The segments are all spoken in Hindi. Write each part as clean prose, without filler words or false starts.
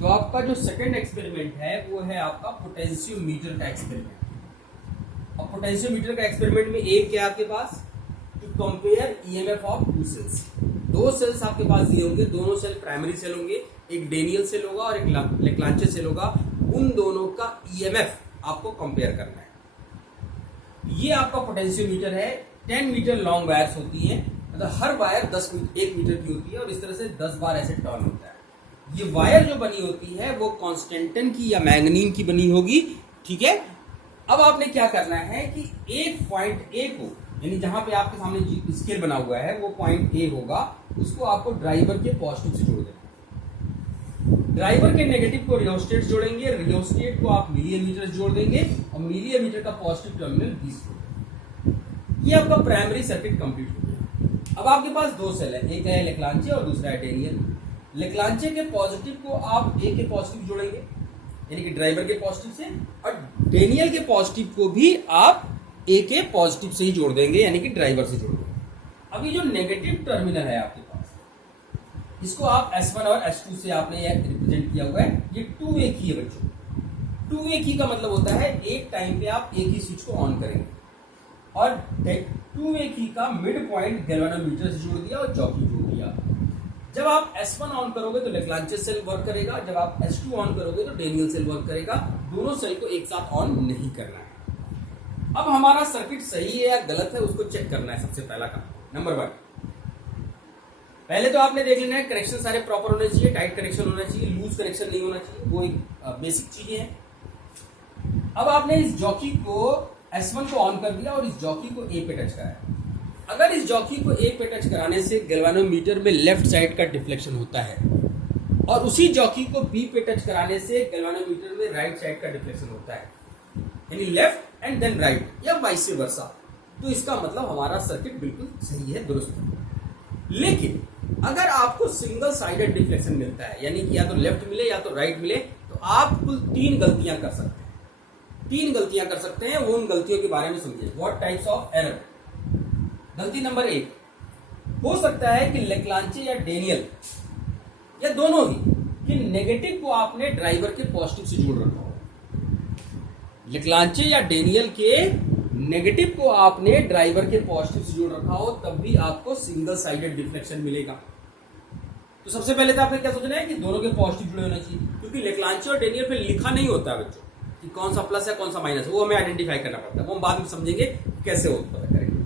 तो आपका जो सेकंड एक्सपेरिमेंट है वो है आपका पोटेंशियोमीटर का एक्सपेरिमेंट। अब पोटेंशियोमीटर का एक्सपेरिमेंट में एक क्या है आपके पास, to compare EMF of two cells. दो सेल्स आपके पास दिए होंगे, दोनों सेल प्राइमरी सेल होंगे, एक डेनियल सेल होगा और एक लेक्लांचे सेल होगा। उन दोनों का ईएमएफ आपको कंपेयर करना है। ये आपका पोटेंशियोमीटर है। 10 मीटर लॉन्ग वायर्स होती है, मतलब हर वायर 1 मीटर की होती है और इस तरह से 10 बार ऐसे टर्न होता है। ये वायर जो बनी होती है वो कॉन्स्टेंटन की या मैग्नीन की बनी होगी, ठीक है। अब आपने क्या करना है कि एक पॉइंट ए को, यानी जहां पे आपके सामने स्केल बना हुआ है वो पॉइंट ए होगा, उसको आपको ड्राइवर के पॉजिटिव से जोड़ देना। ड्राइवर के नेगेटिव को रियोस्टेट जोड़ेंगे, रियोस्टेट को आप मिलीमीटर जोड़ देंगे और मिलीमीटर का पॉजिटिव टर्मिनल 20 जोड़ देंगे। ये आपका प्राइमरी सर्किट कंप्लीट हो गया। अब आपके पास दो सेल है, एक है लेक्लांचे और दूसरा है डेनियल। लेक्लांचे के पॉजिटिव को आप ए के पॉजिटिव जोड़ेंगे, यानी कि ड्राइवर के पॉजिटिव से, और डेनियल के पॉजिटिव को भी आप ए के पॉजिटिव से ही जोड़ देंगे, यानी कि ड्राइवर से जोड़ देंगे। अब ये जो नेगेटिव टर्मिनल है आपके पास, इसको आप S1 और S2 से आपने ये रिप्रेजेंट किया हुआ है। ये 2 वे की है बच्चों। 2 वे की का मतलब होता है एक टाइम पे आप एक ही स्विच को ऑन करेंगे, और 2 वे की का मिड पॉइंट गैल्वेनोमीटर से जोड़ दिया और जॉकी जोड़ दिया। जब आप S1 ऑन करोगे तो लेक्लांचे सेल वर्क करेगा, जब आप S2 ऑन करोगे तो डेनियल सेल वर्क करेगा। दोनों सेल को एक साथ ऑन नहीं करना है। अब हमारा सर्किट सही है या गलत है उसको चेक करना है। सबसे पहला काम नंबर 1, पहले तो आपने देख लेना है कनेक्शन सारे प्रॉपर होने चाहिए, टाइट कनेक्शन होना चाहिए, लूज कनेक्शन नहीं होना चाहिए, वो एक बेसिक चीजें हैं। अब आपने इस जॉकी को S1 को ऑन कर दिया और इस जॉकी को ए पे टच कराया। अगर इस जॉकी को ए पे टच कराने से गैल्वेनोमीटर में लेफ्ट साइड का डिफ्लेक्शन होता है और उसी जॉकी को बी पे टच कराने से गैल्वेनोमीटर में राइट साइड का डिफ्लेक्शन होता है, यानी लेफ्ट एंड देन राइट या वाइस वर्सा, तो इसका मतलब हमारा सर्किट बिल्कुल सही है, दुरुस्त है। लेकिन अगर आपको सिंगल साइडेड डिफ्लेक्शन मिलता है, यानी कि या तो लेफ्ट मिले या तो राइट मिले, तो आप कुल 3 गलतियां कर सकते हैं। 3 गलतियां कर सकते हैं, वो उन गलतियों के बारे में समझिए। What types of error. गलती नंबर 1, हो सकता है कि लेक्लांचे या डेनियल या दोनों ही कि नेगेटिव को आपने ड्राइवर के पॉजिटिव से जोड़ रखा हो। लेक्लांचे या डेनियल के नेगेटिव को आपने ड्राइवर के पॉजिटिव से जोड़ रखा हो, तब भी आपको सिंगल साइडेड डिफ्लेक्शन मिलेगा। तो सबसे पहले तो आपने क्या सोचना है कि दोनों के पॉजिटिव जुड़े होने चाहिए, क्योंकि लेक्लांचे और डेनियल पे लिखा नहीं होता है बच्चों कि कौन सा प्लस है कौन सा माइनस है, वो हमें आइडेंटिफाई करना पड़ता है। वो हम बाद में समझेंगे कैसे वो पता करेंगे।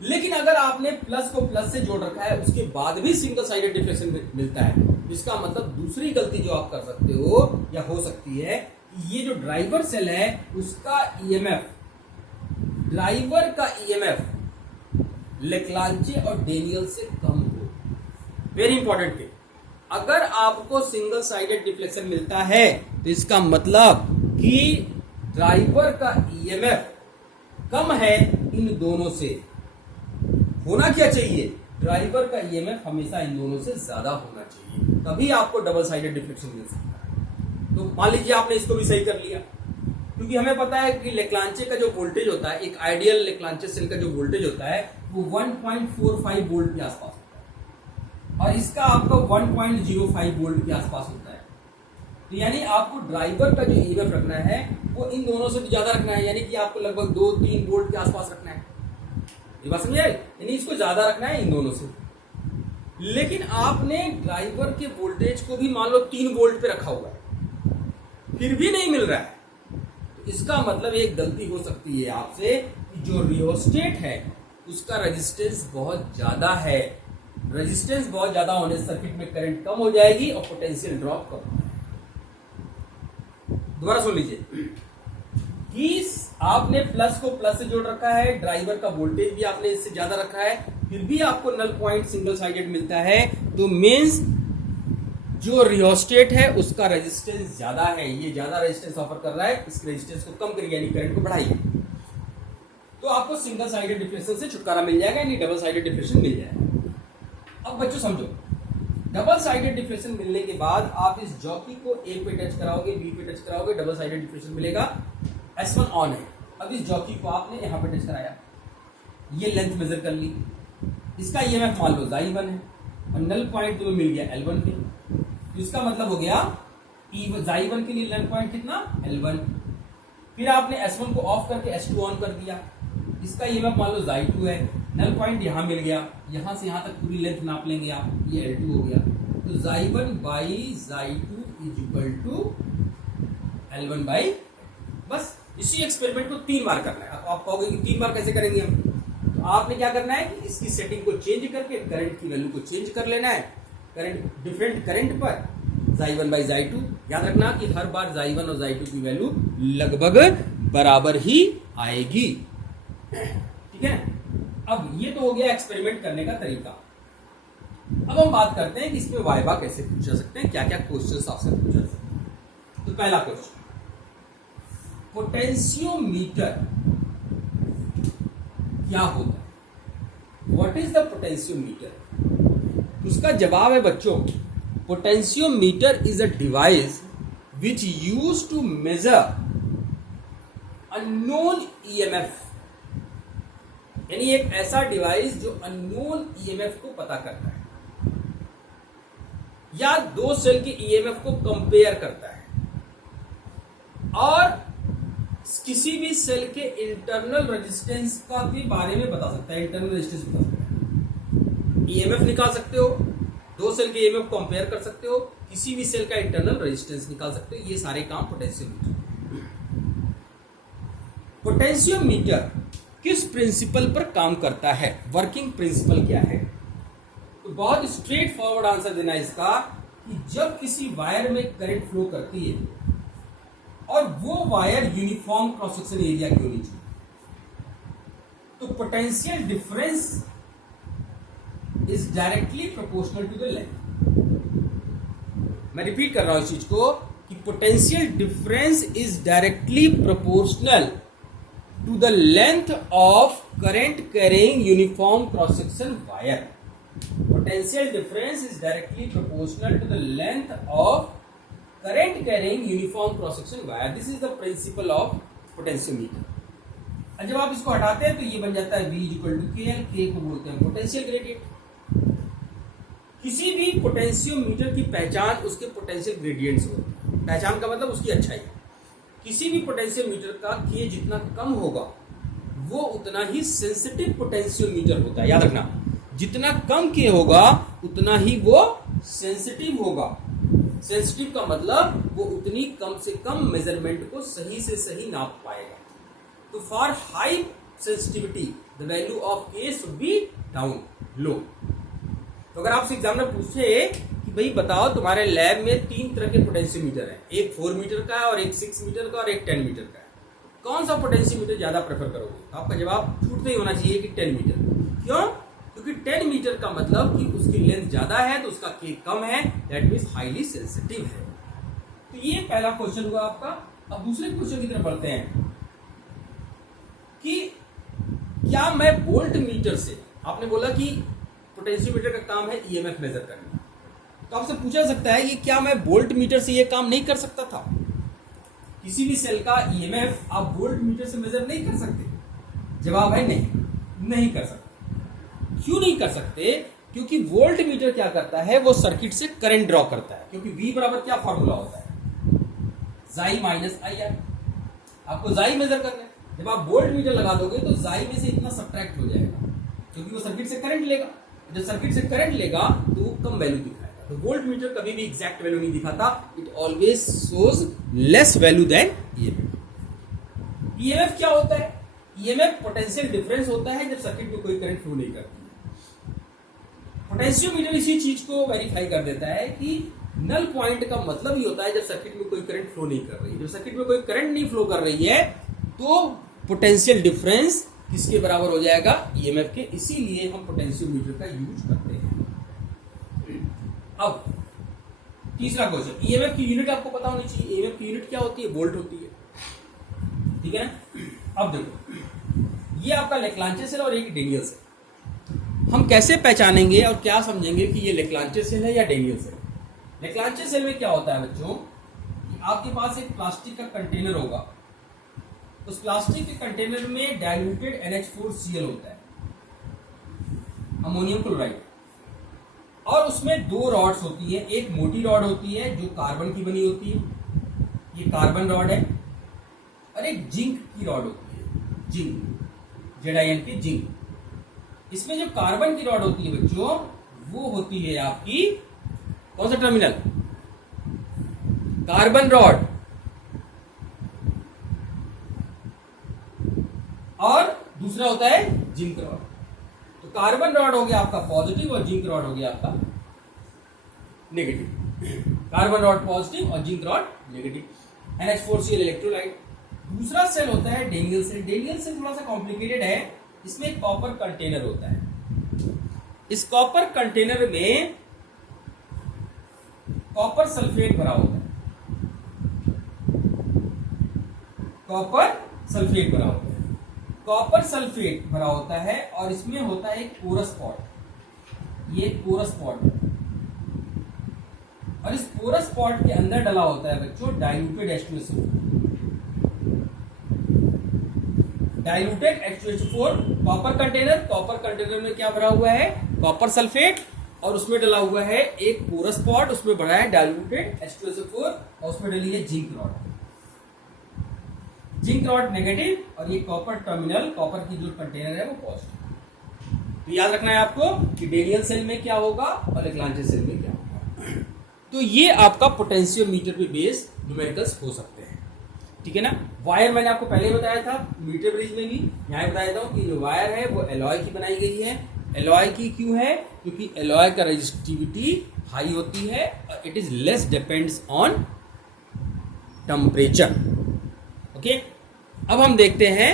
लेकिन अगर आपने प्लस को प्लस से जोड़ रखा है उसके बाद भी सिंगल साइडेड डिफ्लेक्शन मिलता है, इसका मतलब दूसरी गलती जो आप कर सकते हो या हो सकती है, ये जो ड्राइवर सेल है उसका ईएमएफ, ड्राइवर का ईएमएफ लेक्लांचे और डेनियल से कम हो। वेरी इंपॉर्टेंट थिंग, अगर आपको सिंगल साइडेड डिफ्लेक्शन मिलता है तो इसका मतलब कि ड्राइवर का ईएमएफ कम है इन दोनों से। होना क्या चाहिए, ड्राइवर का ईएमएफ हमेशा इन दोनों से ज्यादा होना चाहिए, तभी आपको डबल साइडेड डिफ्लेक्शन मिल सकता है। तो मान लीजिए आपने इसको भी सही कर लिया, क्योंकि हमें पता है कि लेक्लांचे का जो वोल्टेज होता है, एक आइडियल लेक्लांचे सेल का जो वोल्टेज होता है वो 1.45 वोल्ट के आसपास होता है और इसका आपका 1.05 वोल्ट के आसपास होता है। तो यानी आपको ड्राइवर का जो ईएमएफ रखना है वो इन दोनों से भी ज्यादा रखना है, यानी कि आपको लगभग 2-3 वोल्ट के आसपास रखना है। ये बात समझ आई, यानी इसको ज्यादा रखना है इन दोनों से। लेकिन आपने ड्राइवर के वोल्टेज को भी मान लो 3 वोल्ट पे रखा हुआ है, फिर भी नहीं मिल रहा है, तो इसका मतलब एक गलती हो सकती है आपसे कि जो रियोस्टेट है उसका रेजिस्टेंस बहुत ज्यादा है। रेजिस्टेंस बहुत ज्यादा होने से सर्किट में करंट कम हो जाएगी और पोटेंशियल ड्रॉप कम हो जाएगा। दोबारा सुन लीजिए कि आपने प्लस को प्लस से जोड़ रखा है, ड्राइवर का वोल्टेज भी आपने इससे ज्यादा रखा है, फिर भी आपको नल पॉइंट सिंगल साइडेड मिलता है, तो मींस जो रियोस्टेट है उसका रेजिस्टेंस ज्यादा है, ये ज्यादा रेजिस्टेंस ऑफर कर रहा है, इस रेजिस्टेंस को कम करिए, यानी करंट को बढ़ाइए, तो आपको सिंगल साइडेड डिफ्लेक्शन से छुटकारा मिल जाएगा, यानी डबल साइडेड डिफ्लेक्शन मिल जाएगा। अब बच्चों समझो, डबल साइडेड डिफ्लेक्शन मिलने के बाद आप इस जॉकी को ए पे टच कराओगे, बी पे टच कराओगे, डबल साइडेड डिफ्लेक्शन मिलेगा। S1 ऑन है, अब इस जॉकी को आपने यहां पे टच कराया, ये लेंथ मेजर कर ली, इसका ईएमएफ मान लो I1 है और नल पॉइंट तुम्हें मिल गया L1 पे। तो इसका मतलब हो गया xi1 के लिए लर्न पॉइंट कितना L1। फिर आपने S1 को ऑफ करके S2 ऑन कर दिया, इसका ईएमएफ मान लो xi2 है, नल पॉइंट यहां मिल गया, यहां से यहां तक पूरी लेंथ नाप लेंगे आप, ये L2 हो गया। तो xi1 by xi2 is equal to L1 by, बस इसी एक्सपेरिमेंट को 3 बार करना है। आप कहोगे कि 3 बार कैसे करेंगे हम, तो आपने क्या करना है कि इसकी सेटिंग को चेंज करके करंट की वैल्यू को चेंज कर लेना है, करंट डिफरेंट करंट पर xi1 बाई xi2। याद रखना कि हर बार xi1 और xi2 की वैल्यू लगभग बराबर ही आएगी, ठीक है। अब ये तो हो गया एक्सपेरिमेंट करने का तरीका। अब हम बात करते हैं कि इसमें वाइवा कैसे पूछा सकते हैं, क्या क्या क्वेश्चंस आपसे पूछा सकते हैं। तो पहला क्वेश्चन, पोटेंशियोमीटर क्या होता है, व्हाट इज द पोटेंशियोमीटर। उसका जवाब है बच्चों, potentiometer is a device which use to measure unknown EMF, यानी एक ऐसा डिवाइस जो अननोन ईएमएफ को पता करता है या दो सेल के ईएमएफ को कंपेयर करता है और किसी भी सेल के इंटरनल रेजिस्टेंस का के बारे में बता सकता है, इंटरनल रेजिस्टेंस बता सकता है, ईएमएफ निकाल सकते हो, दो सेल के ईएमएफ कंपेयर कर सकते हो, किसी भी सेल का इंटरनल रेजिस्टेंस निकाल सकते हो। ये सारे काम पोटेंशियोमीटर। पोटेंशियोमीटर किस प्रिंसिपल पर काम करता है, वर्किंग प्रिंसिपल क्या है। तो बहुत स्ट्रेट फॉरवर्ड आंसर देना इसका कि जब किसी वायर में करंट फ्लो करती है और वो wire uniform cross section area की होनी चाहिए, तो potential difference is directly proportional to the length. मैं रिपीट कर रहा हूं इस चीज को कि potential difference is directly proportional to the length of current carrying uniform cross section wire. Potential difference is directly proportional to the length of current carrying uniform cross section wire. This is the principle of potentiometer. और जब आप इसको हटाते हैं तो ये बन जाता है V equal to KL, K को बोलते हैं पोटेंशियल ग्रेडियंट। किसी भी पोटेंशियोमीटर की पहचान उसके पोटेंशियल ग्रेडियंट से होती है। पहचान का मतलब उसकी अच्छाई। किसी भी पोटेंशियोमीटर का K जितना कम होगा वो उतना ही सेंसिटिव पोटेंशियोमीटर होता है। याद रखना, जितना कम के होगा उतना ही वो सेंसिटिव होगा। सेंसिटिव का मतलब वो उतनी कम से कम मेजरमेंट को सही से सही नाप पाएगा। तो for high sensitivity the value of के शुड बी डाउन लो। तो अगर आपसे एग्जाम में पूछे कि भाई बताओ तुम्हारे लैब में 3 तरह के पोटेंशियोमीटर हैं, एक 4 मीटर का है और एक 6 मीटर का और एक 10 मीटर का है, कौन सा पोटेंशियोमीटर ज्यादा प्रेफर करोगे। तो आपका जवाब छूटते ही होना चाहिए कि 10 मीटर। क्यों? क्योंकि 10 मीटर का मतलब कि उसकी लेंथ ज्यादा है तो उसका के कम है, दैट मीन्स हाईली सेंसिटिव है। तो ये पहला क्वेश्चन हुआ आपका। अब दूसरे क्वेश्चन की तरफ बढ़ते हैं कि क्या मैं वोल्ट मीटर से, आपने बोला कि पोटेंशियोमीटर का काम है ईएमएफ मेजर करना, तो आपसे पूछा सकता है कि क्या मैं वोल्ट मीटर से ये काम नहीं कर सकता था। किसी भी सेल का ईएमएफ आप वोल्ट मीटर से मेजर नहीं कर सकते। जवाब है नहीं कर सकते। क्यों नहीं कर सकते? क्योंकि वोल्ट मीटर क्या करता है, वो सर्किट से करंट ड्रॉ करता है। क्योंकि V बराबर क्या फॉर्मूला होता है, Xi माइनस IR। आपको Xi मेजर करना है, जब आप वोल्ट मीटर लगा दोगे तो Xi में से इतना सब्ट्रैक्ट हो जाएगा, क्योंकि वो सर्किट से करंट लेगा। जब सर्किट से करंट लेगा तो वो कम वैल्यू दिखाएगा। तो वोल्ट मीटर कभी भी एग्जैक्ट वैल्यू नहीं दिखाता, it always shows less value than EMF. EMF क्या होता है? ईएमएफ पोटेंशियल डिफरेंस होता है जब सर्किट में कोई करंट फ्लो नहीं करती है। पोटेंशियोमीटर इसी चीज को वेरीफाई कर देता है कि नल पॉइंट का मतलब ही होता है जब सर्किट में कोई करंट फ्लो नहीं कर रही है। जब सर्किट में कोई करंट नहीं फ्लो कर रही है तो पोटेंशियल डिफरेंस किसके बराबर हो जाएगा, ईएमएफ के। इसीलिए हम पोटेंशियोमीटर का यूज करते हैं। अब तीसरा क्वेश्चन, ईएमएफ की यूनिट आपको पता होनी चाहिए। ईएमएफ की यूनिट क्या होती है, वोल्ट होती है, ठीक है। अब देखो, ये आपका लेक्लांचे सेल और एक डेनियल सेल। हम कैसे पहचानेंगे और क्या समझेंगे कि ये लेक्लांचे सेल है या डेनियल सेल। लेक्लांचे सेल में क्या होता है बच्चों कि आपके पास एक प्लास्टिक का कंटेनर होगा, उस प्लास्टिक के कंटेनर में डाइल्यूटेड NH4Cl होता है, अमोनियम क्लोराइड। और उसमें दो रॉड्स होती है, एक मोटी रॉड होती है जो कार्बन की बनी होती है, ये कार्बन रॉड है, और एक जिंक की रॉड होती है, जिंक, ZIN की जिंक। इसमें जो कार्बन की रॉड होती है बच्चों, वो होती है आपकी कौन सा टर्मिनल, कार्बन रॉड, और दूसरा होता है जिंक रॉड। तो कार्बन रॉड हो गया आपका पॉजिटिव और जिंक रॉड हो गया आपका नेगेटिव। कार्बन रॉड पॉजिटिव और zinc rod negative. NH4Cl electrolyte. दूसरा सेल होता है डेनियल सेल। डेनियल सेल थोड़ा सा कॉम्प्लिकेटेड है, इसमें एक कॉपर कंटेनर होता है। इस कॉपर कंटेनर में कॉपर सल्फेट भरा होता है, कॉपर सल्फेट भरा होता है, कॉपर सल्फेट भरा होता है, और इसमें होता है एक पोरस पॉट। ये पोरस पॉट है, और इस पोरस पॉट के अंदर डला होता है बच्चों diluted H2SO4। Diluted H2SO4 copper container, copper container में क्या भरा हुआ है, कॉपर सल्फेट, और उसमें डला हुआ है एक पोरस पॉट, उसमें भरा है डाइल्यूटेड H2SO4, और उसमें डली है zinc rod. Zinc rod negative, और ये कॉपर टर्मिनल, कॉपर की जो कंटेनर है वो पॉजिटिव। तो याद रखना है आपको कि डेनियल सेल में क्या होगा और लेग्रांजे सेल में क्या होगा। तो ये आपका पोटेंशियोमीटर पे बेस न्यूमेरिकल्स हो सकते हैं, ठीक है ना। वायर मैंने आपको पहले बताया था, मीटर ब्रिज में भी यहाँ बताया था कि जो वायर है वो एलॉय की बनाई गई है। एलॉय की क्यों है, क्योंकि एलॉय का रेजिस्टिविटी हाई होती है, और it is less depends on temperature. Okay, अब हम देखते हैं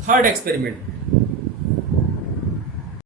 थर्ड एक्सपेरिमेंट।